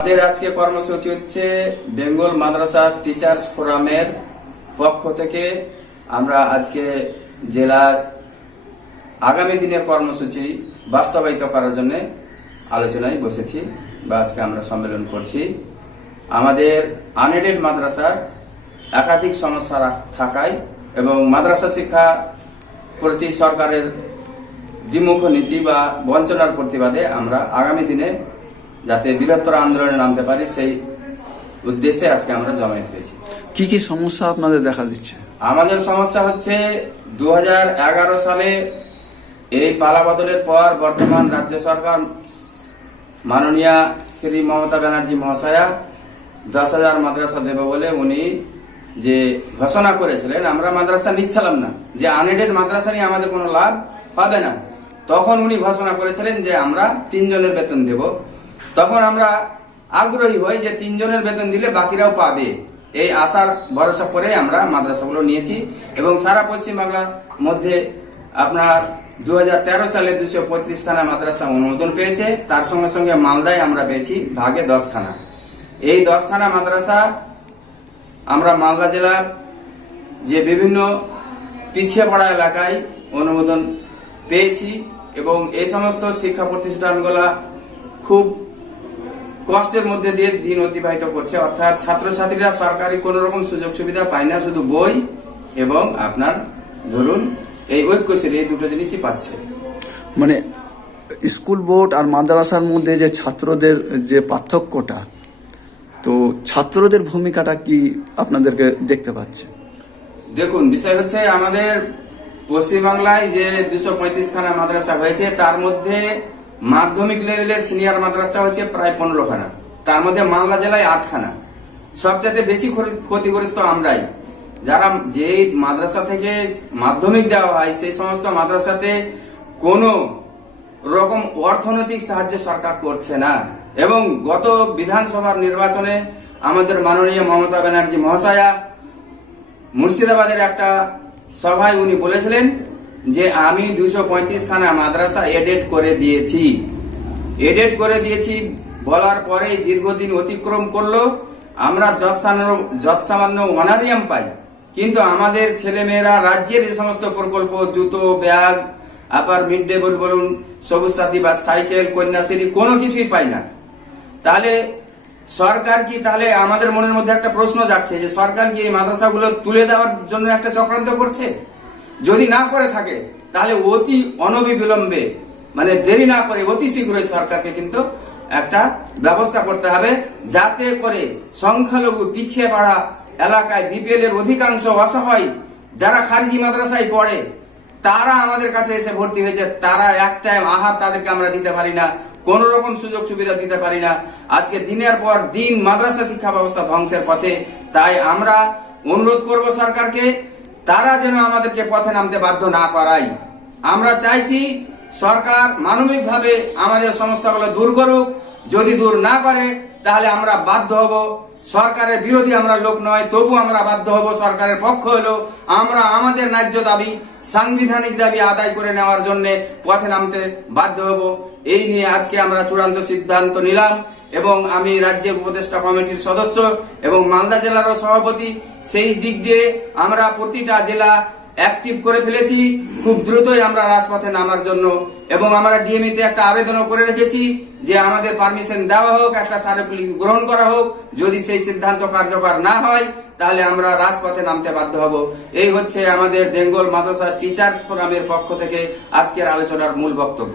আমাদের আজকে কর্মসূচি হচ্ছে বেঙ্গল মাদ্রাসা টিচার্স ফোরামের পক্ষ থেকে আমরা আজকে জেলার আগামী দিনের কর্মসূচি বাস্তবায়িত করার জন্য আলোচনায় বসেছি বা আজকে আমরা সম্মেলন করছি। আমাদের আনএডেড মাদ্রাসার একাধিক সমস্যা থাকায় এবং মাদ্রাসা শিক্ষা প্রতি সরকারের দ্বিমুখ নীতি বা বঞ্চনার প্রতিবাদে আমরা আগামী দিনে যাতে বৃহত্তর আন্দোলনে নামতে পারি সেই উদ্দেশ্যে আজকে আমরা জমায়েত হয়েছি। কি কি সমস্যা আপনাদের দেখা দিচ্ছে? আমাদের সমস্যা হচ্ছে 2011 সালে এই পালা বদলের পর বর্তমান রাজ্য সরকার মাননীয়া শ্রী মমতা ব্যানার্জি মহাশয়া 10,000 মাদ্রাসা দেবে বলে উনি যে ঘোষণা করেছিলেন, আমরা মাদ্রাসা নিচ্ছিলাম না, যে আনএডেড মাদ্রাসা নিয়ে আমাদের কোনো লাভ হবে না। তখন উনি ঘোষণা করেছিলেন যে আমরা 3 জনের বেতন দেব। তখন আমরা আগ্রহী হই যে 3 জনের বেতন দিলে বাকিরাও পাবে, এই আশার ভরসা করে আমরা মাদ্রাসাগুলো নিয়েছি এবং সারা পশ্চিমবাংলার মধ্যে আপনার 2013 সালে 235 খানা মাদ্রাসা অনুমোদন পেয়েছে। তার সঙ্গে সঙ্গে মালদায় আমরা পেয়েছি ভাগে 10 খানা। এই 10 খানা মাদ্রাসা আমরা মালদা জেলার যে বিভিন্ন পিছিয়ে পড়া এলাকায় অনুমোদন পেয়েছি এবং এই সমস্ত শিক্ষা প্রতিষ্ঠানগুলা খুব কষ্টের মধ্যে দিয়ে দিন অতিবাহিত করছে। অর্থাৎ ছাত্রছাত্রীরা সরকারি কোন রকম সুযোগ সুবিধা পায় না, শুধু বই এবং আপনার ধরুন এই ঐক্যশ্রী, এই দুটো জিনিসই পাচ্ছে। মানে স্কুল বোর্ড আর মাদ্রাসার মধ্যে যে ছাত্রদের যে পার্থক্যটা, তো ছাত্রদের ভূমিকাটা কি আপনাদেরকে দেখতে পাচ্ছে? দেখুন, বিষয় হচ্ছে আমাদের পশ্চিমবাংলায় যে 235 খানা মাদ্রাসা হয়েছে তার মধ্যে মাধ্যমিক লেভেলের সিনিয়র মাদ্রাসা হচ্ছে প্রায় 15 খানা, তার মধ্যে মালদা জেলায় 8 খানা। সবচেয়ে বেশি ক্ষতিগ্রস্ত আমরাই, যারা যে মাদ্রাসা থেকে মাধ্যমিক দেওয়া হয় সেই সমস্ত মাদ্রাসাতে কোনো রকম অর্থনৈতিক সাহায্য সরকার করছে না। এবং গত বিধানসভার নির্বাচনে আমাদের মাননীয় মমতা ব্যানার্জি মহাশয়া মুর্শিদাবাদের একটা সভায় উনি বলেছিলেন যে আমি 235 খানা মাদ্রাসা এডেড করে দিয়েছি বলার পরে দীর্ঘদিন অতিক্রম করলো, আমরা যৎসামান্য অনারিয়াম পাই, কিন্তু আমাদের ছেলেমেয়েরা রাজ্যের যে সমস্ত প্রকল্প জুতো, ব্যাগ, আবার মিড ডে মিল বলুন, সবুজ সাথী বা সাইকেল, কন্যাশ্রী কোনো কিছুই পাই না। তাহলে সরকার কি, তাহলে আমাদের মনের মধ্যে একটা প্রশ্ন জাগছে যে সরকার কি এই মাদ্রাসাগুলো তুলে দেওয়ার জন্য একটা চক্রান্ত করছে? যদি না করে থাকে তাহলে অতি অনবিলম্বে, মানে দেরি না করে অতি শীঘ্রই সরকারকে কিন্তু একটা ব্যবস্থা করতে হবে, যাতে করে সংখ্যালঘু পিছিয়ে পড়া এলাকায় বিপিএল এর অধিকাংশ অসহায় যারা খারিজি মাদ্রাসায় পড়ে তারা আমাদের কাছে এসে ভর্তি হয়েছে, তারা এক টাইম আহার তাদেরকে আমরা দিতে পারি না, কোন রকম সুযোগ সুবিধা দিতে পারি না। আজকে দিনের পর দিন মাদ্রাসা শিক্ষা ব্যবস্থা ধ্বংসের পথে। তাই আমরা অনুরোধ করব সরকারকে, তারা যেন আমাদেরকে পথে নামতে বাধ্য না করায়। আমরা চাইছি সরকার মানবিকভাবে আমাদের সমস্যাগুলো দূর করুক। যদি দূর না করে তাহলে আমরা বাধ্য হব, সরকারের বিরোধী আমরা লোক নয়, তবু আমরা বাধ্য হব সরকারের পক্ষ হলো আমরা আমাদের ন্যায্য দাবি, সাংবিধানিক দাবি আদায় করে নেওয়ার জন্য পথে নামতে বাধ্য হব। এই নিয়ে আজকে আমরা চূড়ান্ত সিদ্ধান্ত নিলাম এবং আমি রাজ্যের উপদেষ্টা কমিটির সদস্য এবং মালদা জেলারও সভাপতি। সেই দিক দিয়ে আমরা প্রতিটা জেলা অ্যাক্টিভ করে ফেলেছি, খুব দ্রুতই আমরা রাজপথে নামার জন্য। এবং আমরা ডিএমইতে একটা আবেদনও করে রেখেছি যে আমাদের পারমিশন দেওয়া হোক, একটা স্মারকলিপি গ্রহণ করা হোক। যদি সেই সিদ্ধান্ত কার্যকর না হয় তাহলে আমরা রাজপথে নামতে বাধ্য হব। এই হচ্ছে আমাদের বেঙ্গল মাদ্রাসা টিচার্স ফোরামের পক্ষ থেকে আজকের আলোচনার মূল বক্তব্য।